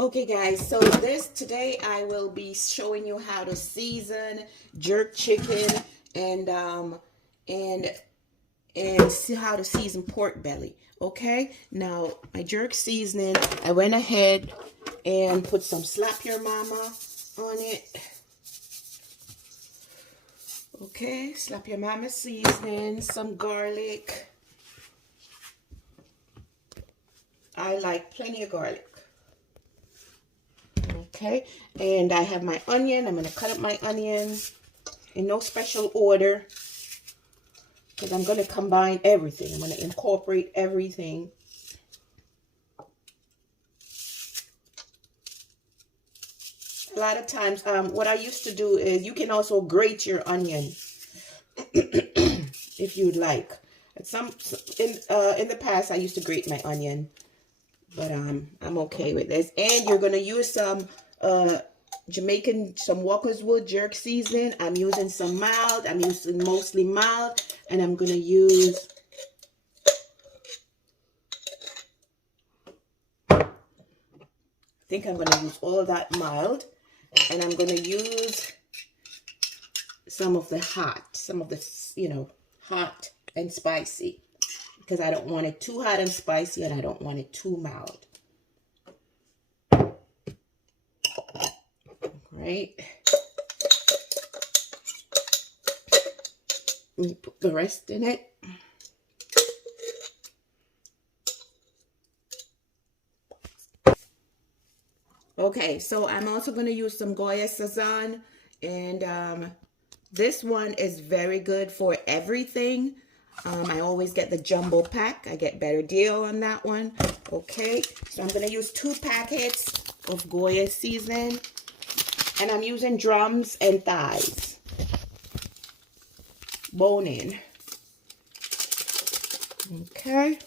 Okay guys, so today I will be showing you how to season jerk chicken and see how to season pork belly. Okay, now my jerk seasoning, I went ahead and put some Slap Your Mama on it. Okay, Slap Your Mama seasoning, some garlic. I like plenty of garlic. Okay, and I have my onion. I'm going to cut up my onions in no special order because I'm going to combine everything. I'm going to incorporate everything. A lot of times, what I used to do is you can also grate your onion if you'd like. In the past, I used to grate my onion. But I'm okay with this. And you're going to use some some Walker's Wood jerk seasoning. I'm using some mild. I'm using mostly mild. And I'm going to use I think I'm going to use all of that mild. And I'm going to use some of the hot and spicy. Because I don't want it too hot and spicy, and I don't want it too mild. Right? Let me put the rest in it. Okay, so I'm also going to use some Goya sazon, and this one is very good for everything. I always get the jumbo pack. I get better deal on that one. Okay, so I'm going to use 2 packets of Goya seasoning. And I'm using drums and thighs. Bone in. Okay.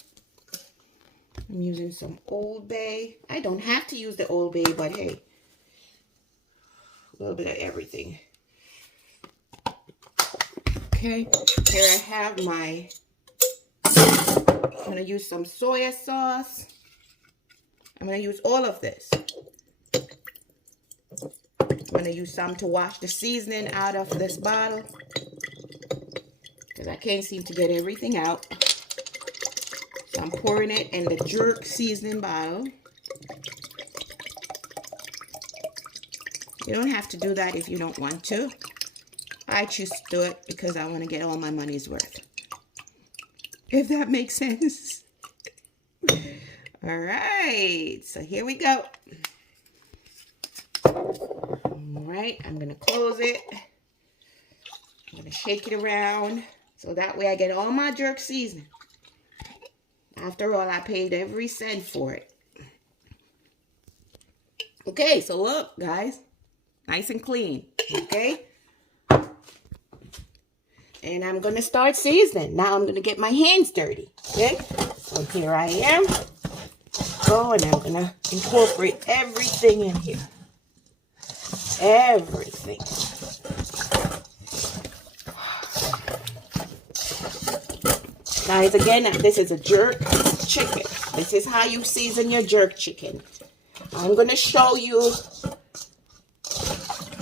I'm using some Old Bay. I don't have to use the Old Bay, but hey. A little bit of everything. Okay, here I have I'm going to use some soy sauce. I'm going to use all of this. I'm going to use some to wash the seasoning out of this bottle because I can't seem to get everything out. So I'm pouring it in the jerk seasoning bottle. You don't have to do that if you don't want to. I choose to do it because I want to get all my money's worth. If that makes sense. All right. So here we go. All right. I'm going to close it. I'm going to shake it around. So that way I get all my jerk seasoning. After all, I paid every cent for it. Okay. So look, guys. Nice and clean. Okay. And I'm going to start seasoning. Now I'm going to get my hands dirty. Okay? So here I am. Oh, and I'm going to incorporate everything in here. Everything. Guys, again, this is a jerk chicken. This is how you season your jerk chicken. I'm going to show you.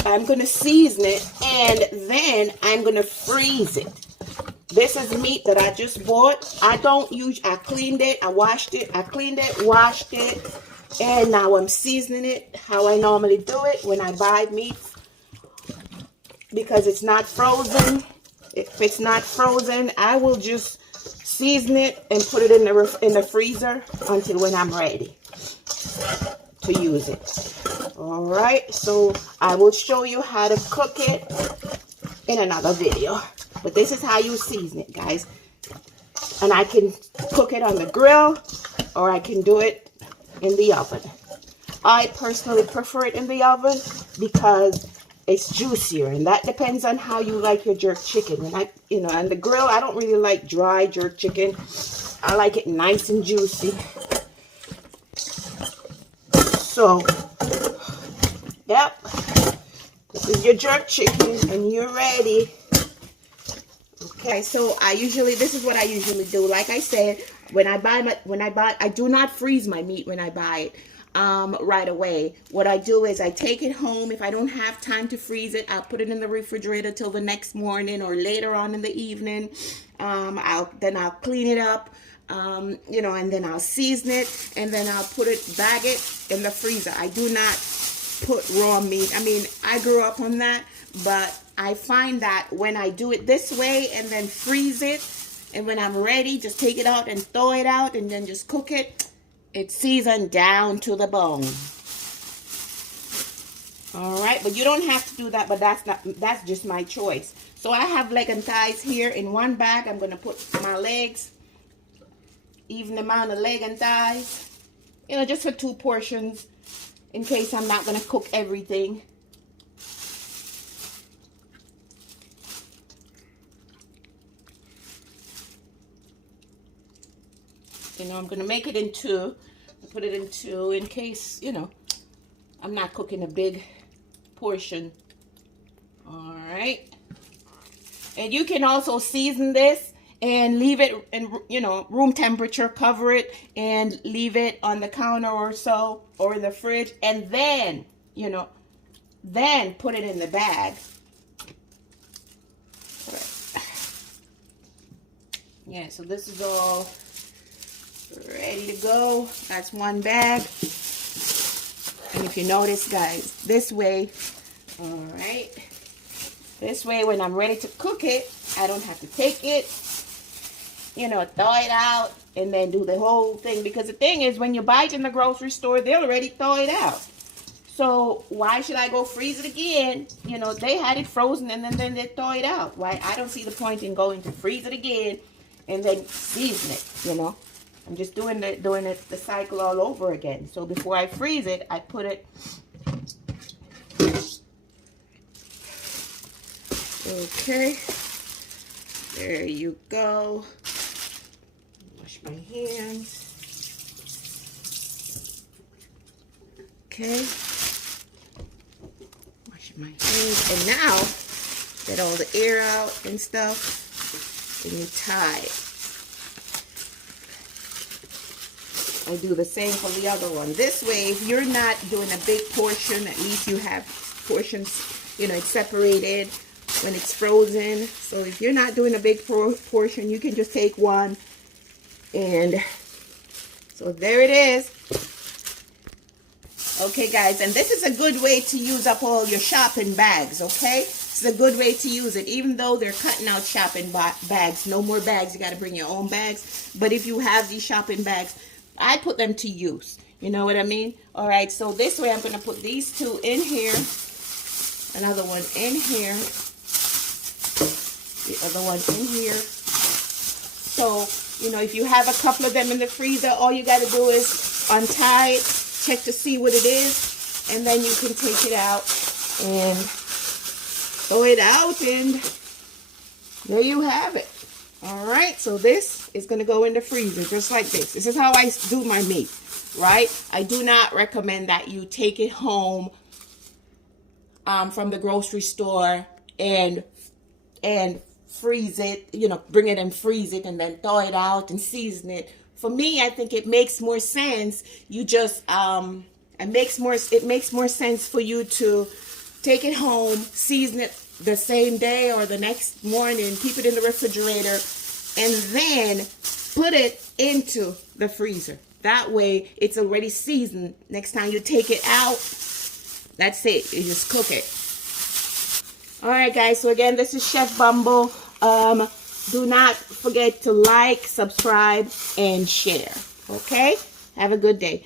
I'm going to season it, and then I'm going to freeze it. This is meat that I just bought. I cleaned it, I washed it, I cleaned it, washed it, and now I'm seasoning it how I normally do it when I buy meat because it's not frozen. If it's not frozen, I will just season it and put it in the freezer until when I'm ready to use it. All right, so I will show you how to cook it in another video. But this is how you season it, guys. And I can cook it on the grill or I can do it in the oven. I personally prefer it in the oven because it's juicier, and that depends on how you like your jerk chicken. And on the grill, I don't really like dry jerk chicken. I like it nice and juicy. So, yep, this is your jerk chicken, and you're ready. Okay, so this is what I usually do. Like I said, I do not freeze my meat when I buy it. right away. What I do is I take it home. If I don't have time to freeze it, I'll put it in the refrigerator till the next morning or later on in the evening. I'll clean it up, you know, and then I'll season it, and then I'll bag it in the freezer. I do not put raw meat. I mean, I grew up on that, but I find that when I do it this way and then freeze it, and when I'm ready, just take it out and thaw it out and then just cook it, it's seasoned down to the bone. All right, but you don't have to do that, but that's just my choice. So I have leg and thighs here in one bag. I'm going to put my legs, even amount of leg and thighs, you know, just for 2 portions in case I'm not going to cook everything. You know, I'm going to make it in 2. Put it in 2 in case, you know, I'm not cooking a big portion. All right. And you can also season this and leave it in, you know, room temperature, cover it and leave it on the counter or so, or in the fridge, and then, you know, then put it in the bag. All right. Yeah, so this is all ready to go. That's one bag. And if you notice, guys, this way, all right, this way when I'm ready to cook it, I don't have to take it, you know, thaw it out and then do the whole thing, because the thing is, when you buy it in the grocery store, they'll already thaw it out. So why should I go freeze it again? You know, they had it frozen and then they thaw it out. Why? I don't see the point in going to freeze it again and then season it, you know. I'm just doing the cycle all over again. So before I freeze it, I put it. Okay. There you go. Wash my hands. Okay. Wash my hands. And now, get all the air out and stuff. And you tie it. I'll do the same for the other one. This way, if you're not doing a big portion, at least you have portions, you know, it's separated when it's frozen. So if you're not doing a big portion, you can just take one. And so there it is. Okay, guys, and this is a good way to use up all your shopping bags, okay? It's a good way to use it, even though they're cutting out shopping bags. No more bags. You got to bring your own bags. But if you have these shopping bags, I put them to use. You know what I mean? All right, so this way I'm going to put these 2 in here. Another one in here. The other one in here. So, you know, if you have a couple of them in the freezer, all you got to do is untie it, check to see what it is, and then you can take it out and throw it out, and there you have it. All right, so this is going to go in the freezer just like this. This is how I do my meat, right? I do not recommend that you take it home from the grocery store and freeze it, you know, bring it and freeze it and then thaw it out and season it. For me, I think it makes more sense. You just, it makes more sense for you to take it home, season it the same day or the next morning, keep it in the refrigerator, and then put it into the freezer. That way, it's already seasoned. Next time you take it out, that's it. You just cook it. All right, guys. So again, this is Chef Bumble. Do not forget to like, subscribe, and share. Okay? Have a good day.